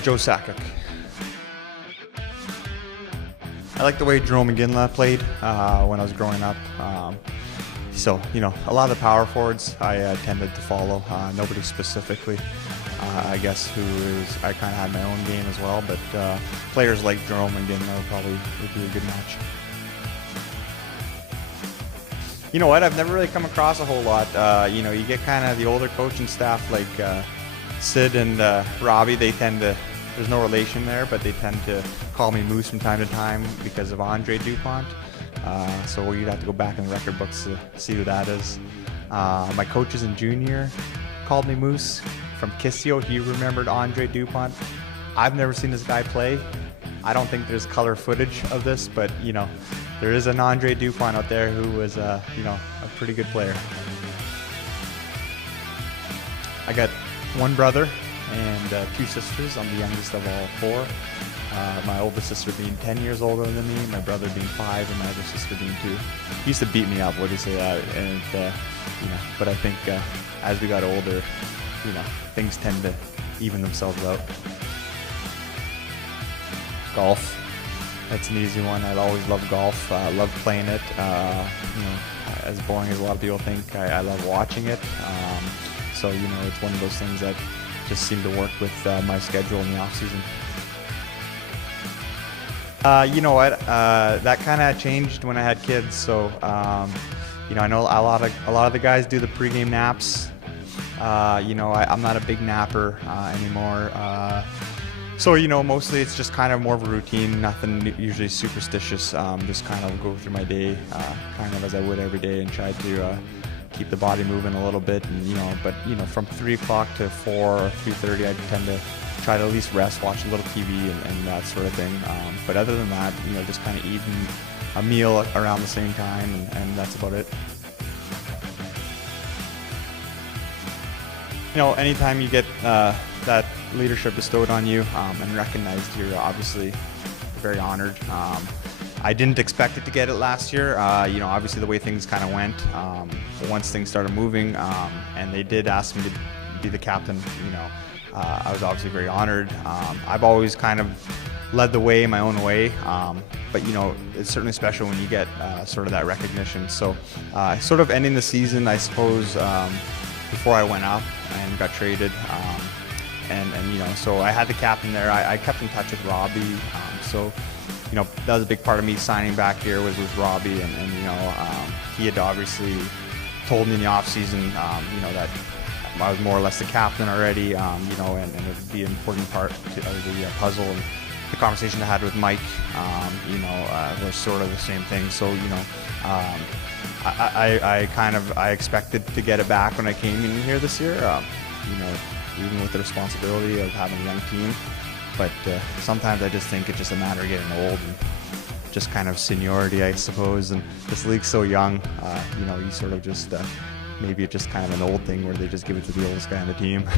Joe Sakic. I like the way Jerome McGinley played when I was growing up. So, a lot of the power forwards I tended to follow. Nobody specifically, I guess, I kind of had my own game as well. But players like Jerome McGinley probably would be a good match. You know what? I've never really come across a whole lot. You get kind of the older coaching staff like Sid and Robbie. They tend to, there's no relation there, but they tend to call me Moose from time to time because of Brodie Dupont. So you'd have to go back in the record books to see who that is. My coaches in junior called me Moose from Kissio. He remembered Brodie Dupont. I've never seen this guy play. I don't think there's color footage of this, but there is an Brodie Dupont out there who was a pretty good player. I got one brother and 2 sisters. I'm the youngest of all 4. My oldest sister being 10 years older than me, my brother being 5, and my other sister being 2. He used to beat me up, would you say that? And but I think as we got older, things tend to even themselves out. Golf. That's an easy one. I always loved golf. I love playing it. As boring as a lot of people think, I love watching it. So it's one of those things that just seemed to work with my schedule in the off season. You know what? That kind of changed when I had kids. So I know a lot of the guys do the pregame naps. I'm not a big napper anymore. So mostly it's just kind of more of a routine, nothing usually superstitious. Just kind of go through my day, kind of as I would every day, and try to keep the body moving a little bit. And but from 3 o'clock to 4 or 3:30, I tend to try to at least rest, watch a little TV, and that sort of thing. But other than that, just kind of eating a meal around the same time, and that's about it. Anytime you get that leadership bestowed on you and recognized, you're obviously very honored. I didn't expect it to get it last year. Obviously the way things kind of went. But once things started moving, and they did ask me to be the captain, I was obviously very honored. I've always kind of led the way my own way, but it's certainly special when you get sort of that recognition. So sort of ending the season, I suppose, before I went up and got traded, so I had the captain there. I kept in touch with Robbie, so that was a big part of me signing back here was with Robbie, and he had obviously told me in the off season, that I was more or less the captain already, and it would be an important part of the puzzle. And the conversation I had with Mike, was sort of the same thing. So I expected to get it back when I came in here this year. Even with the responsibility of having a young team, but sometimes I just think it's just a matter of getting old and just kind of seniority, I suppose. And this league's so young, you sort of just maybe it's just kind of an old thing where they just give it to the oldest guy on the team.